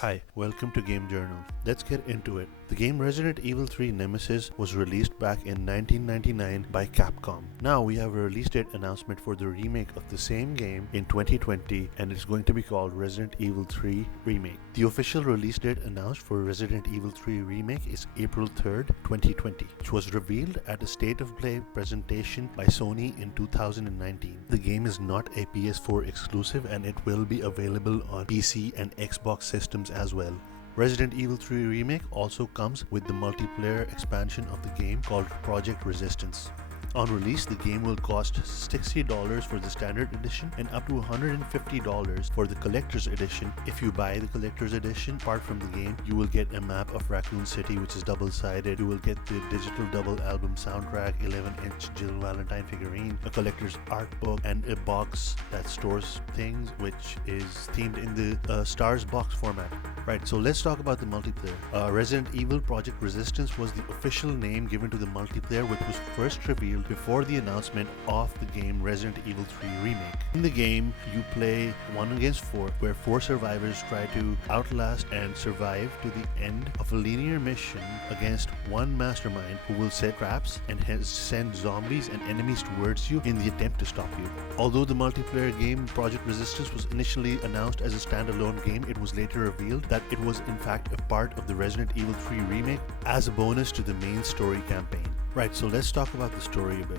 Hi, welcome to Game Journal. Let's get into it. The game Resident Evil 3 Nemesis was released back in 1999 by Capcom. Now we have a release date announcement for the remake of the same game in 2020, and it's going to be called Resident Evil 3 Remake. The official release date announced for Resident Evil 3 Remake is April 3rd, 2020, which was revealed at a State of Play presentation by Sony in 2019. The game is not a PS4 exclusive and it will be available on PC and Xbox systems as well. Resident Evil 3 Remake also comes with the multiplayer expansion of the game called Project Resistance. On release, the game will cost $60 for the standard edition and up to $150 for the collector's edition. If you buy the collector's edition, apart from the game, you will get a map of Raccoon City which is double-sided. You will get the digital double album soundtrack, 11-inch Jill Valentine figurine, a collector's art book, and a box that stores things which is themed in the Stars box format. Right, so let's talk about the multiplayer. Resident Evil Project Resistance was the official name given to the multiplayer, which was first revealed before the announcement of the game Resident Evil 3 Remake. In the game, you play 1 against 4, where 4 survivors try to outlast and survive to the end of a linear mission against one mastermind who will set traps and send zombies and enemies towards you in the attempt to stop you. Although the multiplayer game Project Resistance was initially announced as a standalone game, it was later revealed that it was in fact a part of the Resident Evil 3 Remake as a bonus to the main story campaign. Right, so let's talk about the story a bit.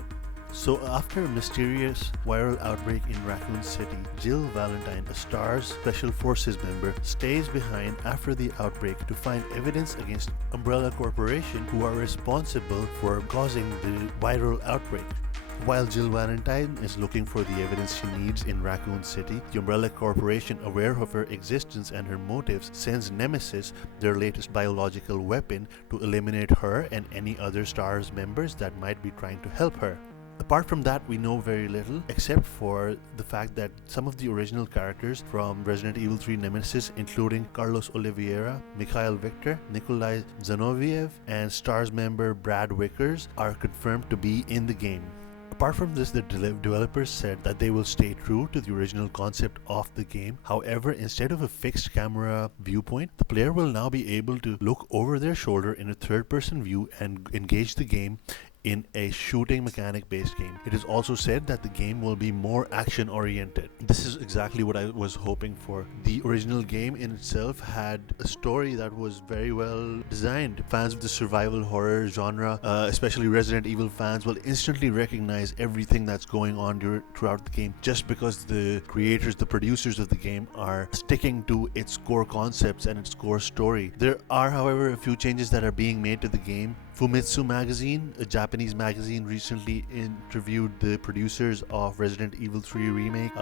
So after a mysterious viral outbreak in Raccoon City, Jill Valentine, a STARS Special Forces member, stays behind after the outbreak to find evidence against Umbrella Corporation, who are responsible for causing the viral outbreak. While Jill Valentine is looking for the evidence she needs in Raccoon City, the Umbrella Corporation, aware of her existence and her motives, sends Nemesis, their latest biological weapon, to eliminate her and any other STARS members that might be trying to help her. Apart from that, we know very little, except for the fact that some of the original characters from Resident Evil 3 Nemesis, including Carlos Oliveira, Mikhail Victor, Nikolai Zanoviev, and STARS member Brad Vickers, are confirmed to be in the game. Apart from this, the developers said that they will stay true to the original concept of the game. However, instead of a fixed camera viewpoint, the player will now be able to look over their shoulder in a third-person view and engage the game in a shooting mechanic based game. It is also said that the game will be more action oriented. This is exactly what I was hoping for. The original game in itself had a story that was very well designed. Fans of the survival horror genre, especially Resident Evil fans, will instantly recognize everything that's going on throughout the game, just because the creators, the producers of the game, are sticking to its core concepts and its core story. There are, however, a few changes that are being made to the game. Fumitsu Magazine, a Japanese magazine, recently interviewed the producers of Resident Evil 3 Remake,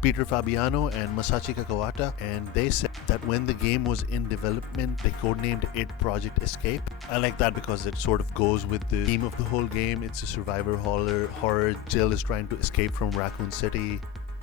Peter Fabiano and Masachika Kawata, and they said that when the game was in development, they codenamed it Project Escape. I like that because it sort of goes with the theme of the whole game. It's a survivor horror. Jill is trying to escape from Raccoon City.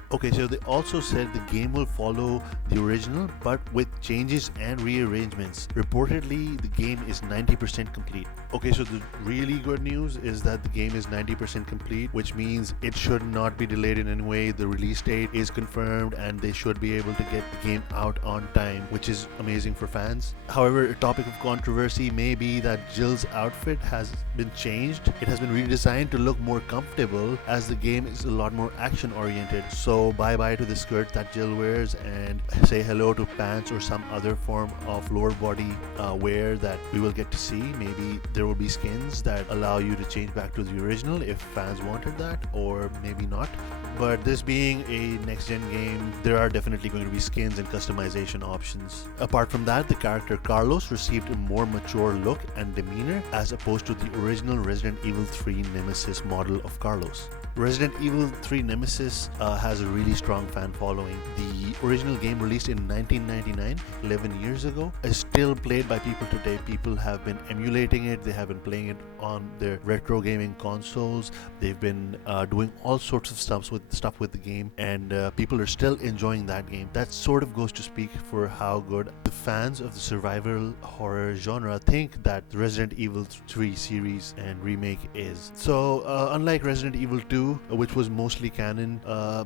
Okay, so they also said the game will follow the original but with changes and rearrangements. Reportedly, the game is 90% complete. Okay, so the really good news is that the game is 90% complete, which means it should not be delayed in any way. The release date is confirmed and they should be able to get the game out on time, which is amazing for fans. However, a topic of controversy may be that Jill's outfit has been changed. It has been redesigned to look more comfortable, as the game is a lot more action oriented. So bye-bye to the skirt that Jill wears and say hello to pants or some other form of lower body wear that we will get to see. Maybe there will be skins that allow you to change back to the original if fans wanted that, or maybe not. But this being a next-gen game, there are definitely going to be skins and customization options. Apart from that, the character Carlos received a more mature look and demeanor as opposed to the original Resident Evil 3 Nemesis model of Carlos. Resident Evil 3 Nemesis has a really strong fan following. The original game, released in 1999, 11 years ago, is still played by people today. People have been emulating it, they have been playing it on their retro gaming consoles, they've been doing all sorts of stuff with the game, and people are still enjoying that game. That sort of goes to speak for how good the fans of the survival horror genre think that the Resident Evil 3 series and remake is. So unlike Resident Evil 2, which was mostly canon,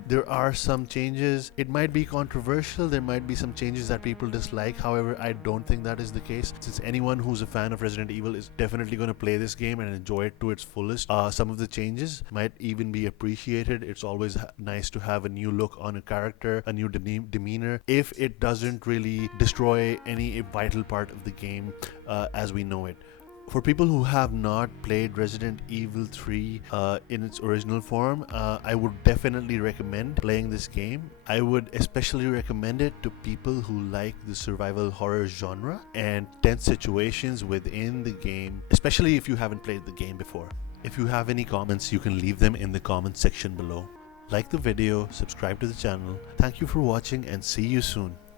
there are some changes. It might be controversial, there might be some changes that people dislike. However, I don't think that is the case, since anyone who's a fan of Resident Evil is definitely going to play this game and enjoy it to its fullest. Some of the changes might even be appreciated. It's always nice to have a new look on a character, a new demeanor, if it doesn't really destroy any vital part of the game as we know it. For people who have not played Resident Evil 3 in its original form, I would definitely recommend playing this game. I would especially recommend it to people who like the survival horror genre and tense situations within the game, especially if you haven't played the game before. If you have any comments, you can leave them in the comment section below. Like the video, subscribe to the channel. Thank you for watching and see you soon.